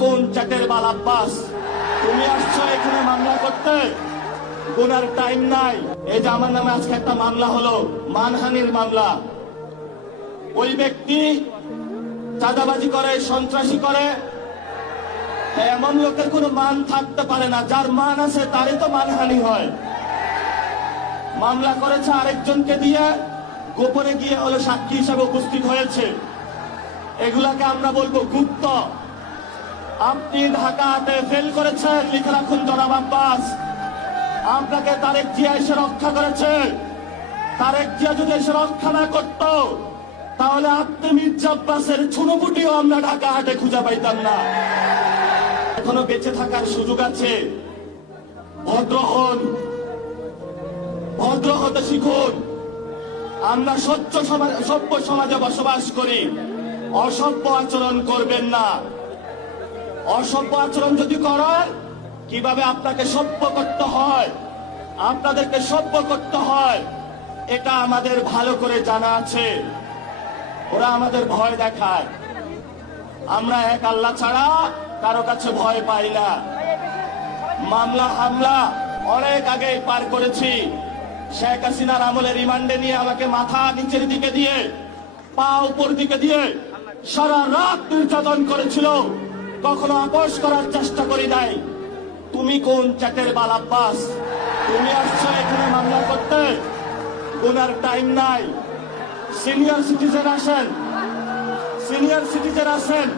কোন চ্যাটের বাল আব্বাস? তুমি আসছো এখানে মামলা করতে, গুনার টাইম নাই। এই যে আমার নামে আজকে একটা মামলা হলো, মানহানির মামলা। ওই ব্যক্তি চাঁদাবাজি করে, সন্ত্রাসী করে, এমন লোকের কোনো মান থাকতে পারে না। যার মান আছে তারই তো মানহানি হয়। মামলা করেছে আরেকজনকে দিয়ে, গোপনে গিয়ে হলো সাক্ষী হিসাবে উপস্থিত হয়েছে। এগুলাকে আমরা বলবো গুপ্ত। আপনি ঢাকাতে ফেল করেছেন, লিখে রাখুন জনাব আব্বাস। আপনাকে তারেক জিয়া এসে রক্ষা করেছে। তারেক জিয়া যদি এসে রক্ষা না করত, তাহলে আপনি মির্জা আব্বাসের ছুনোপুটিও আমরা ঢাকা হাটে খুঁজে পাইতাম না। এখনো বেঁচে থাকার সুযোগ আছে। ভদ্র হন, ভদ্র হতে শিখুন। আমরা সভ্য সমাজে বসবাস করি। অসভ্য আচরণ করবেন না। অসভ্য আচরণ যদি করেন, কিভাবে আপনাকে সভ্য করতে হয়, আপনাদেরকে সভ্য করতে হয়, এটা আমাদের ভালো করে জানা আছে। ওরা আমাদের ভয় দেখায়। আমরা এক আল্লাহ ছাড়া কারো কাছে ভয় পাই না। মামলা হামলা অনেক আগে পার করেছি। শেখ হাসিনার আমলে রিমান্ডে নিয়ে আমাকে মাথা নিচের দিকে দিয়ে, পা উপর দিকে দিয়ে সারা রাত নির্যাতন করেছিল। কখনো আপোষ করার চেষ্টা করি নাই। তুমি কোন চ্যাটের বাল আব্বাস? তুমি আসছো এখানে মামলা করতে, গুনার টাইম নাই। সিনিয়র সিটিজেন আসেন, সিনিয়র সিটিজেন আসেন।